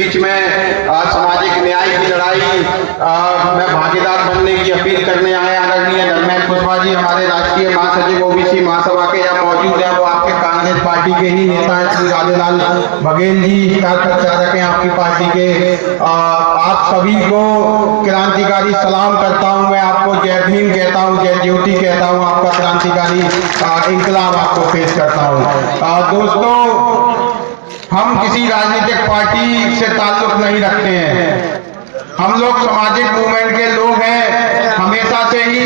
बीच में सामाजिक न्याय की लड़ाई में भागीदार बनने की अपील करने आए आदरणीय धर्मेंद्र कुशवाहा जी, हमारे राष्ट्रीय महासचिव ओबीसी महासभा के यहाँ मौजूद है। वो आपके कांग्रेस पार्टी के ही नेता हैं, श्री राधेलाल बघेल जी, स्टार प्रचारक हैं आपकी पार्टी के। आप सभी को क्रांतिकारी सलाम करता हूं। मैं आपको जय भीम कहता हूं, जय ज्योति कहता हूं, आपका क्रांतिकारी इंकलाब आपको पेश करता हूं। दोस्तों, हम किसी राजनीतिक पार्टी से ताल्लुक नहीं रखते हैं। हम लोग सामाजिक मूवमेंट के लोग हैं। हमेशा से ही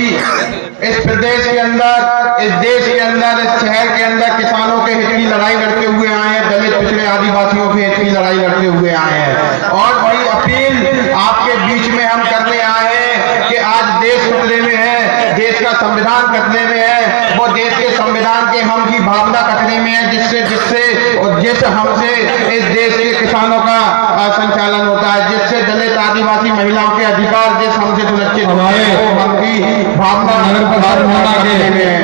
इस प्रदेश के अंदर, इस देश के अंदर, इस शहर के अंदर किसानों के हित की लड़ाई लड़ते हुए आए हैं, दलित पिछड़े आदिवासियों के हित की लड़ाई लड़ते हुए आए हैं। और बड़ी अपील आपके बीच में हम करने आए हैं कि आज देश खतरे में है, देश का संविधान खतरे में है। वो देश के संविधान के हम की भावना खतरे में है, जिस हमसे इस देश के किसानों का संचालन होता है, जिससे दलित आदिवासी महिलाओं के अधिकार जिस हमसे सुरक्षित हमारे हम की भावना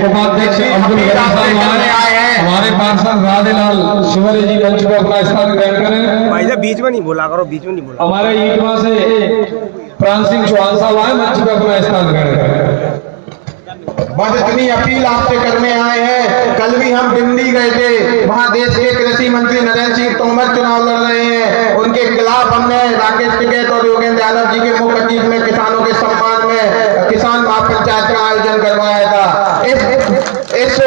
उपाध्यक्ष हमारे पार्षद राधेलाल शिवरे जी मंच पर अपना स्थान ग्रहण करें। भाई साहब बीच में नहीं बोला करो, बीच में नहीं बोला। हमारे ईटवा से प्राण सिंह चौहान साहब आए, मंच पर अपना स्थान ग्रहण करें। बस इतनी अपील आपसे करने आए हैं। कल भी हम दिल्ली गए थे, वहां देश के कृषि मंत्री नरेंद्र सिंह तोमर चुनाव लड़ रहे हैं। उनके खिलाफ हमने राकेश टिकैत और योगेंद्र यादव जी के मुख्य अतीत में किसानों के सम्मान में किसान महापंचायत का आयोजन करवाया था। इस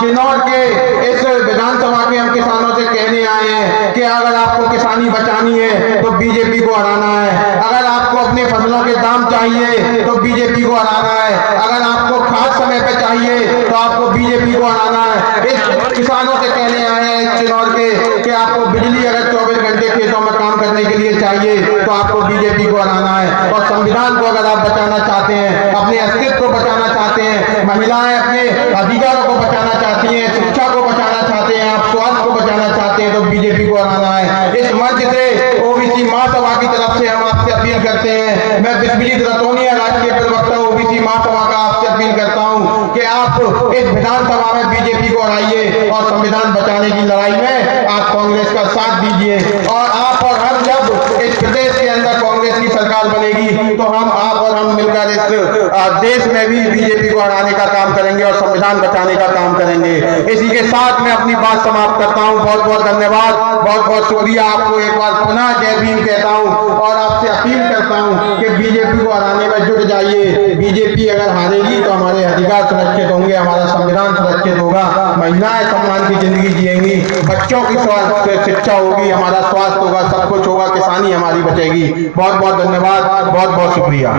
चिन्नौर के इस विधानसभा के हम किसानों से कहने आए हैं कि अगर आपको किसानी बचानी है तो बीजेपी को हराना है। अगर आपको अपने फसलों के दाम चाहिए तो बीजेपी को हराना है। अगर आपको खाद समय पे चाहिए तो आपको बीजेपी को हराना है। इस किसानों से कहने आए हैं चिन्नौर के कि आपको बिजली अगर 24 घंटे खेतों में काम करने के लिए चाहिए तो आपको बीजेपी को हराना है। और संविधान को अगर आप बचाना चाहते हैं, अपने अस्तित्व को बचाना चाहते हैं, महिलाएं अपने अधिकारों को बचाना चाहती हैं, शिक्षा को बचाना चाहते हैं, आप स्वास्थ्य को बचाना चाहते हैं तो बीजेपी को हराना है। इस मंच से ओबीसी महासभा की तरफ से हम आपसे अपील करते हैं। मैं विश्वजीत रतौनिया, राष्ट्रीय प्रवक्ता ओबीसी महासभा का आपसे अपील करता हूं कि आप इस विधानसभा में बीजेपी को हराइए और संविधान बचाने की लड़ाई में आप कांग्रेस का साथ दीजिए। और आप और हम जब इस प्रदेश के अंदर कांग्रेस की सरकार बनेगी तो हम आप और हम मिलकर इस देश में भी बीजेपी को हराने का काम करेंगे और संविधान बचाने का काम करेंगे। इसी के साथ मैं अपनी बात समाप्त करता हूं। बहुत बहुत धन्यवाद, बहुत बहुत शुक्रिया। आपको एक बार पुनः जय भीम कहता हूं और आपसे अपील करता हूं कि बीजेपी को हराने में जुट जाइए। बीजेपी अगर हारेगी तो हमारे अधिकार सुरक्षित होंगे, हमारा संविधान सुरक्षित होगा, महिलाएं सम्मान की जिंदगी जिएंगी, बच्चों की शिक्षा होगी, हमारा स्वास्थ्य होगा, सब कुछ होगा, किसानी हमारी बचेगी। बहुत बहुत धन्यवाद, बहुत बहुत शुक्रिया।